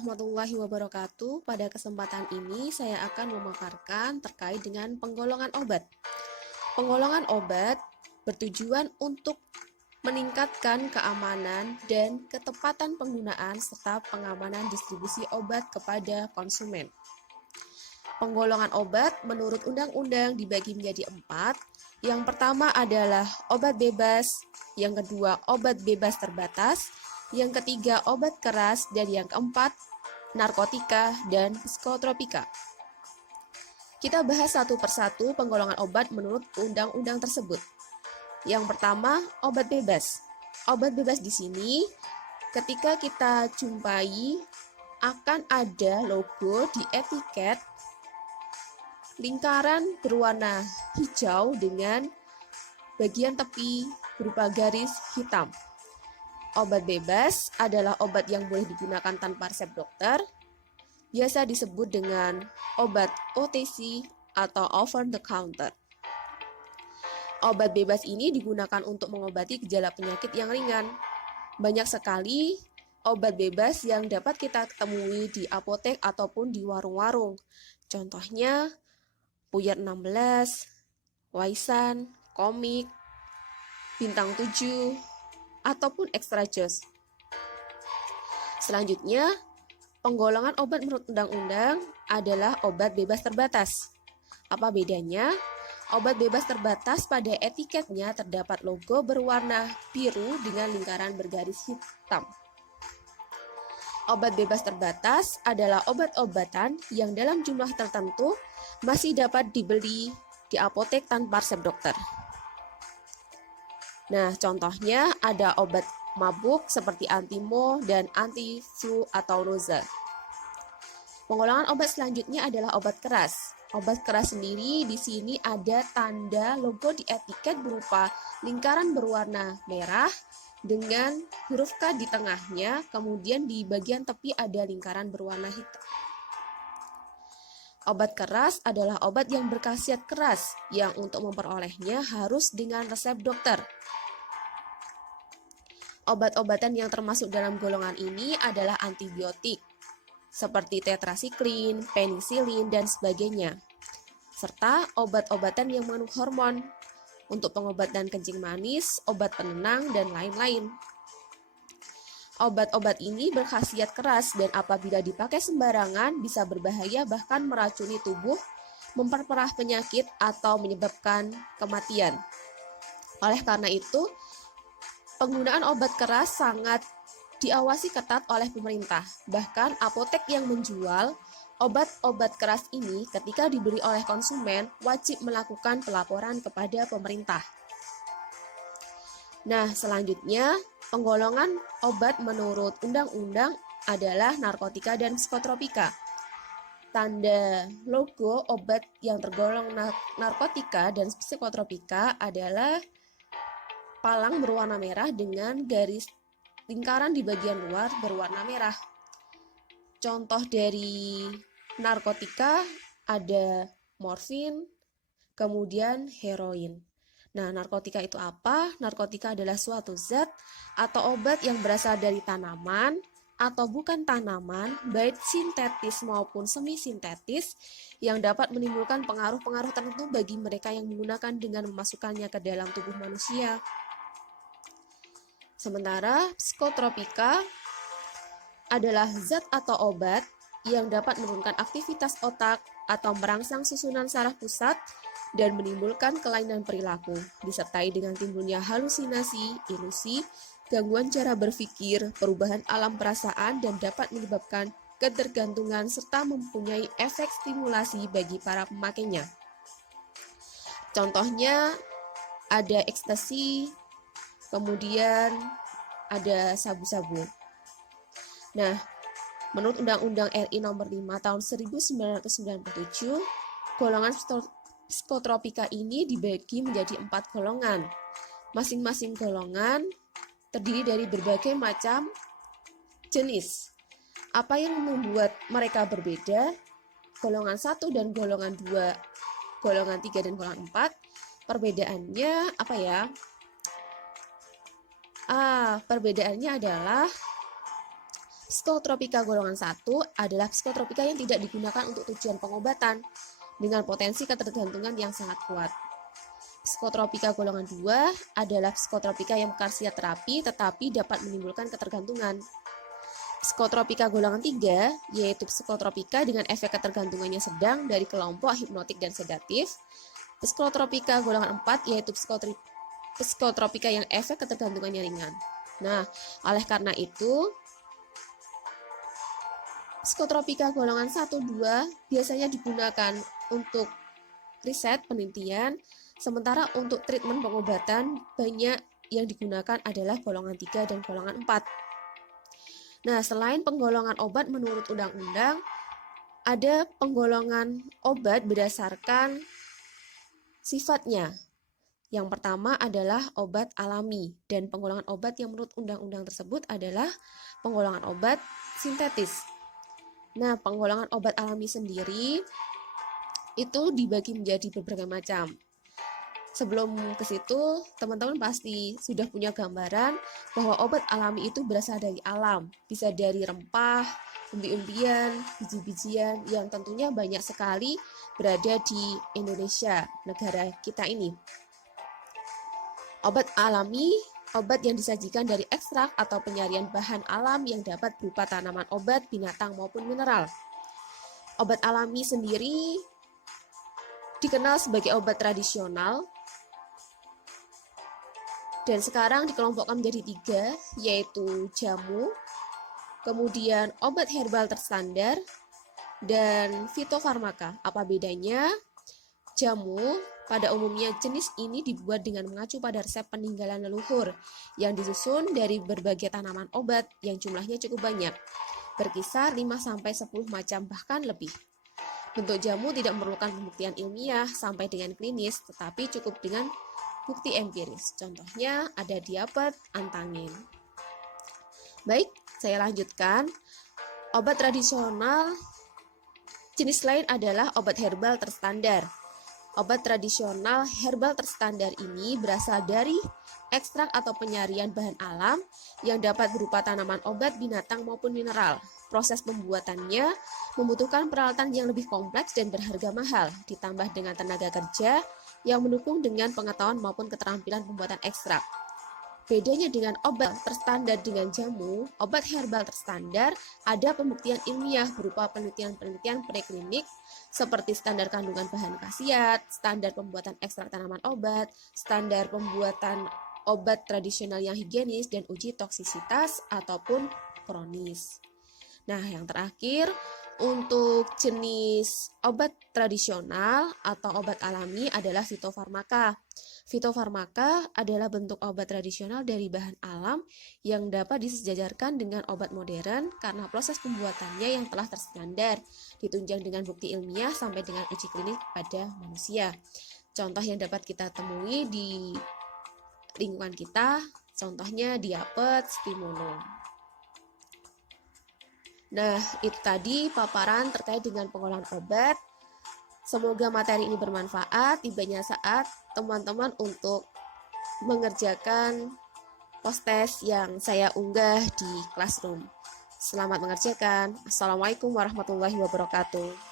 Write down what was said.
warahmatullahi wabarakatuh. Pada kesempatan ini saya akan memaparkan terkait dengan penggolongan obat. Penggolongan obat bertujuan untuk meningkatkan keamanan dan ketepatan penggunaan serta pengamanan distribusi obat kepada konsumen. Penggolongan obat menurut undang-undang dibagi menjadi 4. Yang pertama adalah obat bebas, yang kedua obat bebas terbatas, yang ketiga obat keras, dan yang keempat narkotika dan psikotropika. Kita bahas satu persatu penggolongan obat menurut undang-undang tersebut. Yang pertama, obat bebas. Obat bebas di sini ketika kita jumpai akan ada logo di etiket lingkaran berwarna hijau dengan bagian tepi berupa garis hitam. Obat bebas adalah obat yang boleh digunakan tanpa resep dokter, biasa disebut dengan obat OTC atau over the counter. Obat bebas ini digunakan untuk mengobati gejala penyakit yang ringan. Banyak sekali obat bebas yang dapat kita temui di apotek ataupun di warung-warung. Contohnya Puyat 16, Waisan, Komik, Bintang 7, ataupun Extra Joss. Selanjutnya, penggolongan obat menurut undang-undang adalah obat bebas terbatas. Apa bedanya? Obat bebas terbatas pada etiketnya terdapat logo berwarna biru dengan lingkaran bergaris hitam. Obat bebas terbatas adalah obat-obatan yang dalam jumlah tertentu masih dapat dibeli di apotek tanpa resep dokter. Nah, contohnya ada obat mabuk seperti antimo dan anti-flu atau roza. Penggolongan obat selanjutnya adalah obat keras. Obat keras sendiri di sini ada tanda logo di etiket berupa lingkaran berwarna merah dengan huruf K di tengahnya, kemudian di bagian tepi ada lingkaran berwarna hitam. Obat keras adalah obat yang berkhasiat keras yang untuk memperolehnya harus dengan resep dokter. Obat-obatan yang termasuk dalam golongan ini adalah antibiotik, seperti tetrasiklin, penisilin, dan sebagainya. Serta obat-obatan yang mengandung hormon, untuk pengobatan kencing manis, obat penenang, dan lain-lain. Obat-obat ini berkhasiat keras dan apabila dipakai sembarangan bisa berbahaya bahkan meracuni tubuh, memperparah penyakit, atau menyebabkan kematian. Oleh karena itu, penggunaan obat keras sangat diawasi ketat oleh pemerintah. Bahkan apotek yang menjual obat-obat keras ini ketika dibeli oleh konsumen wajib melakukan pelaporan kepada pemerintah. Nah, selanjutnya penggolongan obat menurut undang-undang adalah narkotika dan psikotropika. Tanda logo obat yang tergolong narkotika dan psikotropika adalah palang berwarna merah dengan garis lingkaran di bagian luar berwarna merah. Contoh dari narkotika ada morfin, kemudian heroin. Nah, narkotika itu apa? Narkotika adalah suatu zat atau obat yang berasal dari tanaman atau bukan tanaman, baik sintetis maupun semi-sintetis, yang dapat menimbulkan pengaruh-pengaruh tertentu bagi mereka yang menggunakan dengan memasukkannya ke dalam tubuh manusia. Sementara psikotropika adalah zat atau obat yang dapat menurunkan aktivitas otak atau merangsang susunan saraf pusat dan menimbulkan kelainan perilaku, disertai dengan timbulnya halusinasi, ilusi, gangguan cara berpikir, perubahan alam perasaan, dan dapat menyebabkan ketergantungan serta mempunyai efek stimulasi bagi para pemakainya. Contohnya ada ekstasi, kemudian ada sabu-sabu. Nah, menurut Undang-Undang RI Nomor 5 Tahun 1997, golongan psikotropika ini dibagi menjadi 4 golongan. Masing-masing golongan terdiri dari berbagai macam jenis. Apa yang membuat mereka berbeda? Golongan 1 dan golongan 2, golongan 3 dan golongan 4, perbedaannya apa ya? Perbedaannya adalah Psikotropika golongan 1 adalah psikotropika yang tidak digunakan untuk tujuan pengobatan dengan potensi ketergantungan yang sangat kuat. Psikotropika golongan 2 adalah psikotropika yang khasiat terapi tetapi dapat menimbulkan ketergantungan. Psikotropika golongan 3 yaitu psikotropika dengan efek ketergantungannya sedang dari kelompok hipnotik dan sedatif. Psikotropika golongan 4 yaitu psikotropika yang efek ketergantungannya ringan. Nah, oleh karena itu, psikotropika golongan 1-2 biasanya digunakan untuk riset penelitian, sementara untuk treatment pengobatan banyak yang digunakan adalah golongan 3 dan golongan 4. Nah, selain penggolongan obat menurut undang-undang, ada penggolongan obat berdasarkan sifatnya. Yang pertama adalah obat alami, dan penggolongan obat yang menurut undang-undang tersebut adalah penggolongan obat sintetis. Nah, penggolongan obat alami sendiri itu dibagi menjadi beberapa macam. Sebelum ke situ, teman-teman pasti sudah punya gambaran bahwa obat alami itu berasal dari alam, bisa dari rempah, umbi-umbian, biji-bijian yang tentunya banyak sekali berada di Indonesia, negara kita ini. Obat alami, obat yang disajikan dari ekstrak atau penyarian bahan alam yang dapat berupa tanaman obat, binatang maupun mineral. Obat alami sendiri dikenal sebagai obat tradisional dan sekarang dikelompokkan menjadi 3, yaitu jamu, kemudian obat herbal terstandar, dan fitofarmaka. Apa bedanya? Jamu pada umumnya jenis ini dibuat dengan mengacu pada resep peninggalan leluhur yang disusun dari berbagai tanaman obat yang jumlahnya cukup banyak, berkisar 5-10 macam bahkan lebih. Bentuk jamu tidak memerlukan pembuktian ilmiah sampai dengan klinis, tetapi cukup dengan bukti empiris. Contohnya ada diapet, antangin. Baik, saya lanjutkan. Obat tradisional jenis lain adalah obat herbal terstandar. Obat tradisional herbal terstandar ini berasal dari ekstrak atau penyarian bahan alam yang dapat berupa tanaman obat, binatang maupun mineral. Proses pembuatannya membutuhkan peralatan yang lebih kompleks dan berharga mahal, ditambah dengan tenaga kerja yang mendukung dengan pengetahuan maupun keterampilan pembuatan ekstrak. Bedanya dengan obat terstandar dengan jamu, obat herbal terstandar ada pembuktian ilmiah berupa penelitian-penelitian preklinik seperti standar kandungan bahan khasiat, standar pembuatan ekstrak tanaman obat, standar pembuatan obat tradisional yang higienis, dan uji toksisitas ataupun kronis. Nah, yang terakhir, untuk jenis obat tradisional atau obat alami adalah fitofarmaka. Fitofarmaka adalah bentuk obat tradisional dari bahan alam yang dapat disejajarkan dengan obat modern karena proses pembuatannya yang telah terstandar, ditunjang dengan bukti ilmiah sampai dengan uji klinik pada manusia. Contoh yang dapat kita temui di lingkungan kita, contohnya diapet, stimulum. Nah, itu tadi paparan terkait dengan pengolahan obat. Semoga materi ini bermanfaat, tibanya saat teman-teman untuk mengerjakan post-test yang saya unggah di Classroom. Selamat mengerjakan. Assalamualaikum warahmatullahi wabarakatuh.